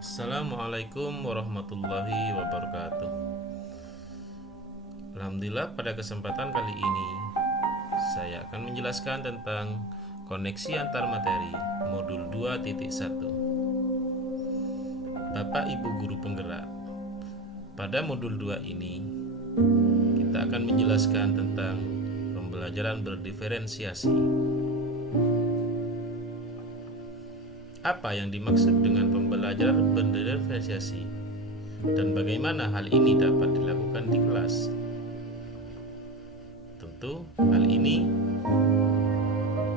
Assalamualaikum warahmatullahi wabarakatuh. Alhamdulillah, pada kesempatan kali ini saya akan menjelaskan tentang koneksi antar materi modul 2.1. Bapak Ibu guru penggerak, pada modul 2 ini kita akan menjelaskan tentang pembelajaran berdiferensiasi. Apa yang dimaksud dengan pembelajaran berdiferensiasi dan bagaimana hal ini dapat dilakukan di kelas? Tentu hal ini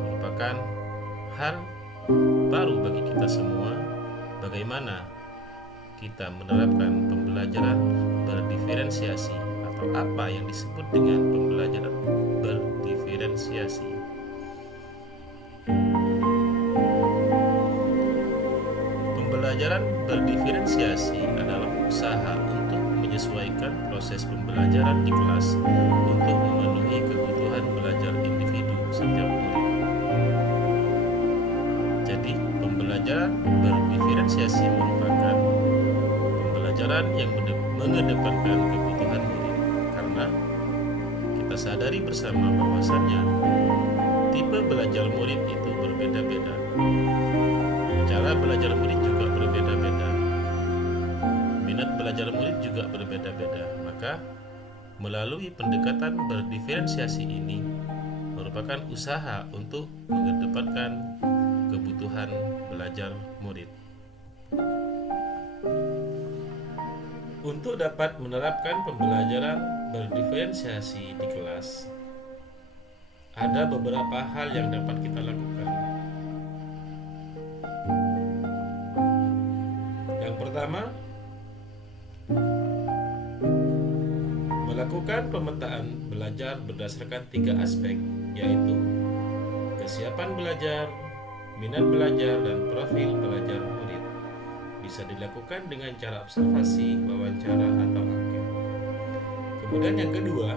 merupakan hal baru bagi kita semua, bagaimana kita menerapkan pembelajaran berdiferensiasi atau apa yang disebut dengan pembelajaran berdiferensiasi. Pembelajaran berdiferensiasi adalah usaha untuk menyesuaikan proses pembelajaran di kelas untuk memenuhi kebutuhan belajar individu setiap murid. Jadi, pembelajaran berdiferensiasi merupakan pembelajaran yang mengedepankan kebutuhan murid, karena kita sadari bersama bahwasannya tipe belajar murid itu berbeda-beda. Cara belajar murid juga berbeda-beda. Minat belajar murid juga berbeda-beda. Maka, melalui pendekatan berdiferensiasi ini merupakan usaha untuk mengedepankan kebutuhan belajar murid. Untuk dapat menerapkan pembelajaran berdiferensiasi di kelas, ada beberapa hal yang dapat kita lakukan. Yang pertama, melakukan pemetaan belajar berdasarkan 3 aspek, yaitu kesiapan belajar, minat belajar, dan profil belajar murid. Bisa dilakukan dengan cara observasi, wawancara, atau angket. Kemudian yang kedua,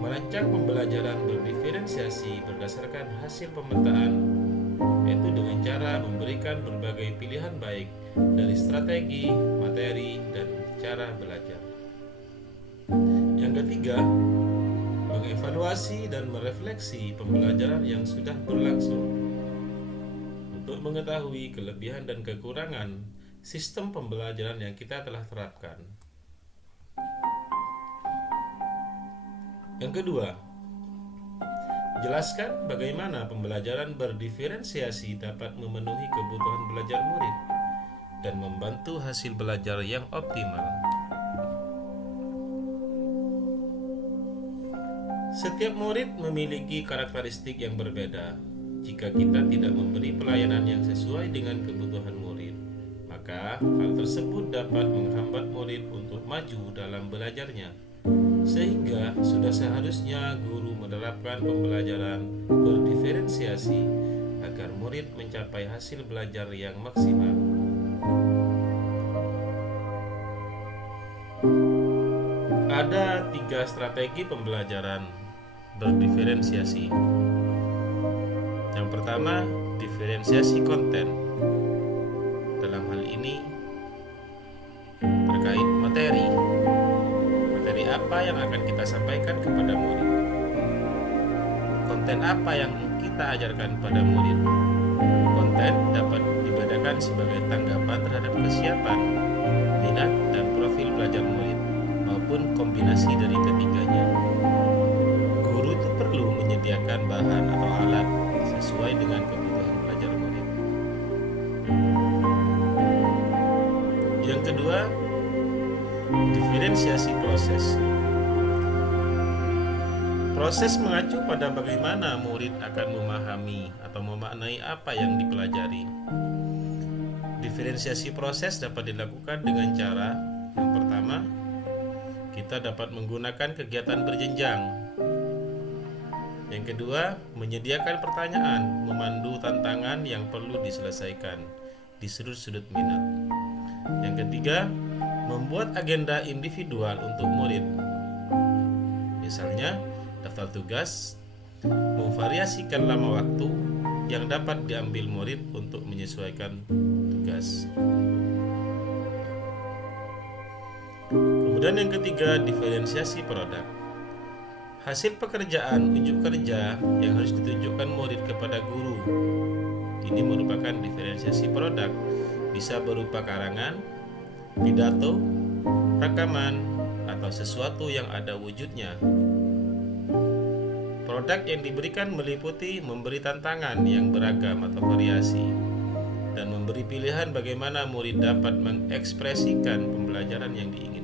merancang pembelajaran berdiferensiasi berdasarkan hasil pemetaan, yaitu dengan cara memberikan berbagai pilihan baik dari strategi, materi, dan cara belajar. Yang ketiga, mengevaluasi dan merefleksi pembelajaran yang sudah berlangsung untuk mengetahui kelebihan dan kekurangan sistem pembelajaran yang kita telah terapkan. Yang kedua, jelaskan bagaimana pembelajaran berdiferensiasi dapat memenuhi kebutuhan belajar murid dan membantu hasil belajar yang optimal. Setiap murid memiliki karakteristik yang berbeda. Jika kita tidak memberi pelayanan yang sesuai dengan kebutuhan murid, maka hal tersebut dapat menghambat murid untuk maju dalam belajarnya. Sehingga sudah seharusnya guru menerapkan pembelajaran berdiferensiasi agar murid mencapai hasil belajar yang maksimal. Ada 3 strategi pembelajaran berdiferensiasi. Yang pertama, diferensiasi konten. Dalam hal ini terkait materi. Materi apa yang akan kita sampaikan kepada murid? Konten apa yang kita ajarkan pada murid? Konten dapat dibedakan sebagai tanggapan terhadap kesiapan, minat, dan profil belajar murid, maupun kombinasi dari ketiganya. Guru itu perlu menyediakan bahan atau alat sesuai dengan kebutuhan belajar murid. Yang kedua, diferensiasi proses. Proses mengacu pada bagaimana murid akan memahami atau memaknai apa yang dipelajari. Diferensiasi proses dapat dilakukan dengan cara yang pertama, kita dapat menggunakan kegiatan berjenjang. Yang kedua, menyediakan pertanyaan, memandu tantangan yang perlu diselesaikan di sudut-sudut minat. Yang ketiga, membuat agenda individual untuk murid. Misalnya, daftar tugas, memvariasikan lama waktu yang dapat diambil murid untuk menyesuaikan tugas. Kemudian yang ketiga, diferensiasi produk. Hasil pekerjaan unjuk kerja yang harus ditunjukkan murid kepada guru. Ini merupakan diferensiasi produk. Bisa berupa karangan, pidato, rekaman, atau sesuatu yang ada wujudnya. Produk yang diberikan meliputi memberi tantangan yang beragam atau variasi, dan memberi pilihan bagaimana murid dapat mengekspresikan pembelajaran yang diinginkan.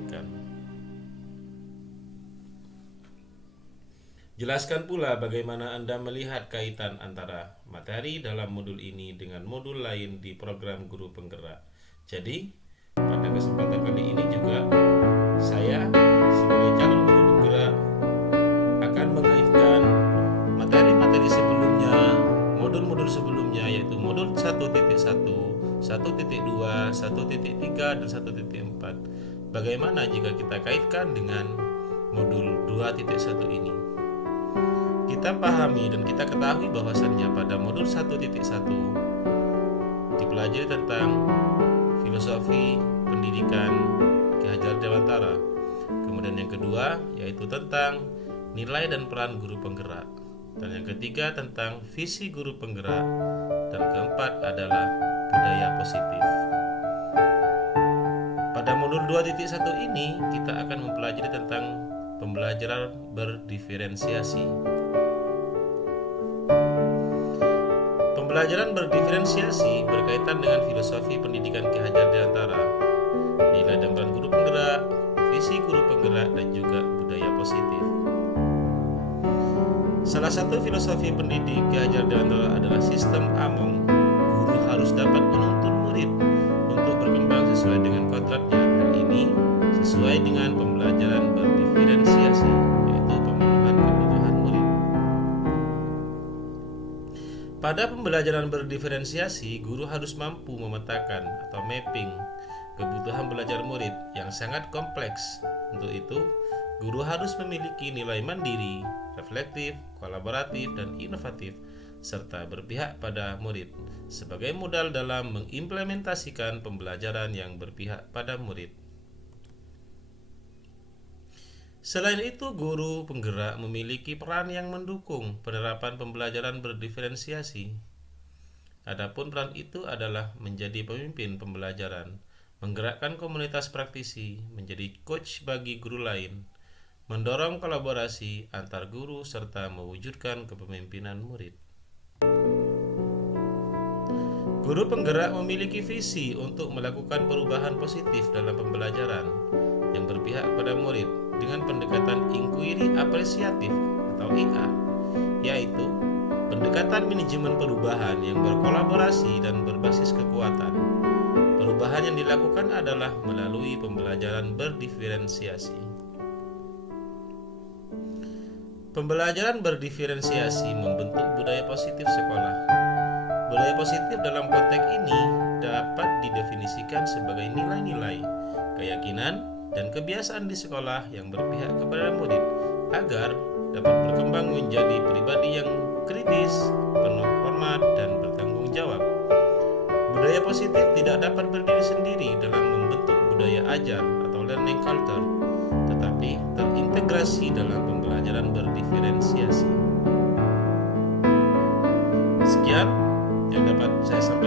Jelaskan pula bagaimana Anda melihat kaitan antara materi dalam modul ini dengan modul lain di program Guru Penggerak. Jadi, pada kesempatan kali ini juga saya sebagai calon guru penggerak akan mengaitkan materi-materi sebelumnya, modul-modul sebelumnya, yaitu modul 1.1, 1.2, 1.3, dan 1.4. Bagaimana jika kita kaitkan dengan modul 2.1 ini? Kita pahami dan kita ketahui bahwasannya pada modul 1.1 dipelajari tentang filosofi pendidikan Ki Hajar Dewantara. Kemudian yang kedua yaitu tentang nilai dan peran guru penggerak. Dan yang ketiga tentang visi guru penggerak. Dan keempat adalah budaya positif. Pada modul 2.1 ini kita akan mempelajari tentang pembelajaran berdiferensiasi. Pembelajaran berdiferensiasi berkaitan dengan filosofi pendidikan Ki Hajar Dewantara, nilai dan peran guru penggerak, visi guru penggerak, dan juga budaya positif. Salah satu filosofi pendidik Ki Hajar Dewantara adalah sistem Among. Guru harus dapat menuntun murid untuk berkembang sesuai dengan kodratnya. Hal ini sesuai dengan pembelajaran berdiferensiasi, yaitu pemenuhan kebutuhan murid. Pada pembelajaran berdiferensiasi, guru harus mampu memetakan atau mapping kebutuhan belajar murid yang sangat kompleks. Untuk itu, guru harus memiliki nilai mandiri, reflektif, kolaboratif, dan inovatif, serta berpihak pada murid sebagai modal dalam mengimplementasikan pembelajaran yang berpihak pada murid. Selain itu, guru penggerak memiliki peran yang mendukung penerapan pembelajaran berdiferensiasi. Adapun peran itu adalah menjadi pemimpin pembelajaran, menggerakkan komunitas praktisi, menjadi coach bagi guru lain, mendorong kolaborasi antar guru, serta mewujudkan kepemimpinan murid. Guru penggerak memiliki visi untuk melakukan perubahan positif dalam pembelajaran yang berpihak pada murid dengan pendekatan inquiry apresiatif atau IA, yaitu pendekatan manajemen perubahan yang berkolaborasi dan berbasis kekuatan. Perubahan yang dilakukan adalah melalui pembelajaran berdiferensiasi. Pembelajaran berdiferensiasi membentuk budaya positif sekolah. Budaya positif dalam konteks ini dapat didefinisikan sebagai nilai-nilai, keyakinan, dan kebiasaan di sekolah yang berpihak kepada murid agar dapat berkembang menjadi pribadi yang kritis, penuh hormat, dan bertanggung jawab. Budaya positif tidak dapat berdiri sendiri dalam membentuk budaya ajar atau learning culture, tetapi terintegrasi dalam pembelajaran berdiferensiasi. Sekian yang dapat saya sampaikan.